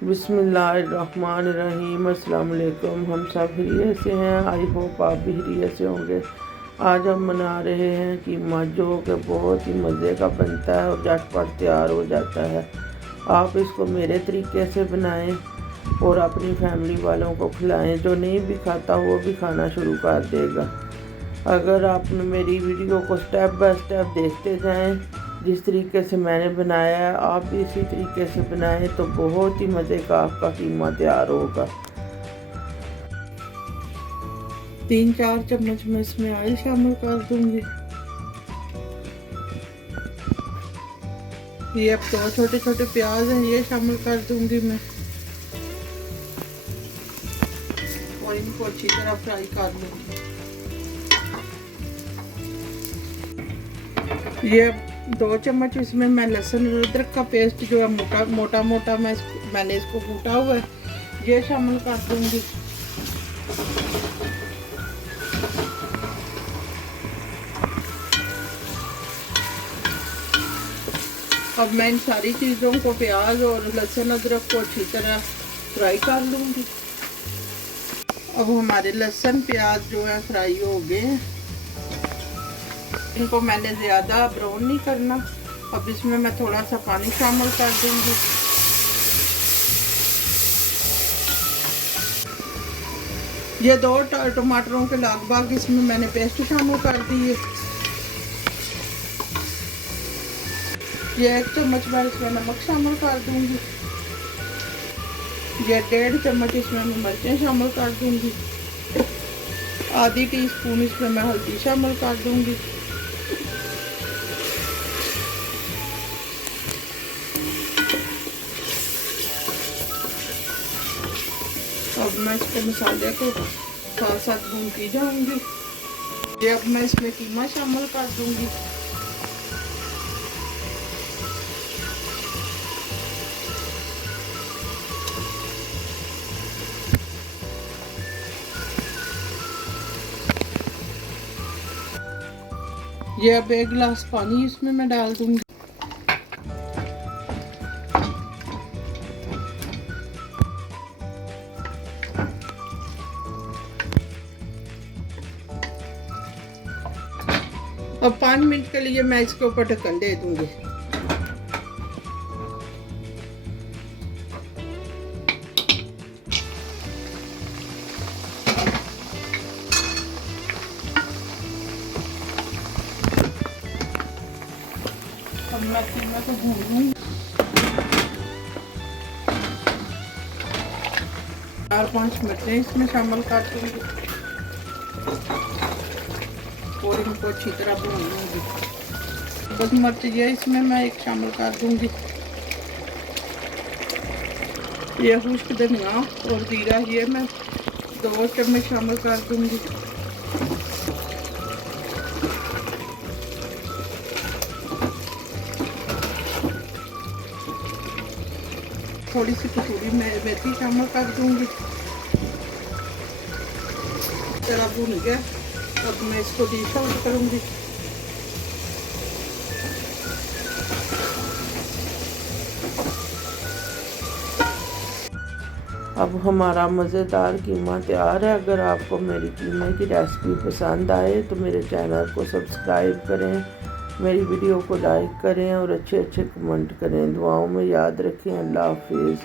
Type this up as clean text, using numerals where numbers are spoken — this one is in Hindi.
बिस्मिल्लाहिर्रहमानिर्रहीम। अस्सलाम वालेकुम। हम सब हिरियत से हैं। आई होप आप भी हिरियत से होंगे। आज हम बना रहे हैं कीमा, जो कि बहुत ही मज़े का बनता है और झटपट तैयार हो जाता है। आप इसको मेरे तरीके से बनाएं और अपनी फैमिली वालों को खिलाएं। जो नहीं भी खाता वो भी खाना शुरू कर देगा। अगर आप मेरी वीडियो को स्टेप बाय स्टेप देखते जाएं, जिस तरीके से मैंने बनाया है आप भी इसी तरीके से बनाएं तो बहुत ही मज़े का आपका कीमा तैयार होगा। 3-4 चम्मच मैं इसमें ऑयल शामिल कर दूंगी। ये अब 2 छोटे छोटे प्याज हैं, ये शामिल कर दूंगी मैं और इनको अच्छी तरह फ्राई कर लूँगी। ये 2 चम्मच इसमें मैं लहसुन और अदरक का पेस्ट जो है मोटा मोटा मैंने इसको कूटा हुआ है, ये शामिल कर दूंगी। अब मैं इन सारी चीज़ों को, प्याज और लहसुन अदरक को अच्छी तरह फ्राई कर लूँगी। अब हमारे लहसुन प्याज जो है फ्राई हो गए हैं। इनको मैंने ज़्यादा ब्राउन नहीं करना। अब इसमें मैं थोड़ा सा पानी शामिल कर दूंगी। ये 2 टमाटरों के लगभग इसमें मैंने पेस्ट शामिल कर दी है। ये 1 चम्मच मैं इसमें नमक शामिल कर दूंगी। ये 1.5 चम्मच इसमें मैं मिर्चें शामिल कर दूंगी। आधी टीस्पून इसमें मैं हल्दी शामिल कर दूंगी। अब मैं इसके मसाले को साथ साथ भूनती जाऊंगी। ये अब मैं इसमें कीमा शामिल कर दूंगी। ये अब 1 गिलास पानी इसमें मैं डाल दूंगी। अब 5 मिनट के लिए मैं इसके ऊपर ढक्कन दे दूंगी। अब मैं कीमा को भून लूंगी। 4-5 मिर्चें इसमें शामिल कर दूंगी और इनको अच्छी तरह भून लूँगी। बस मिर्च ये इसमें मैं 1 शामिल कर दूंगी। ये खुश्क धनिया और जीरा ये मैं 2 चम्मच शामिल कर दूंगी। थोड़ी सी कसूरी मेथी शामिल कर दूंगी। जरा भून गया, अब मैं इसको डिश आउट करूंगी। अब हमारा मज़ेदार कीमा तैयार है। अगर आपको मेरी कीमे की रेसिपी पसंद आए तो मेरे चैनल को सब्सक्राइब करें, मेरी वीडियो को लाइक करें और अच्छे अच्छे कमेंट करें। दुआओं में याद रखें। अल्लाह हाफिज़।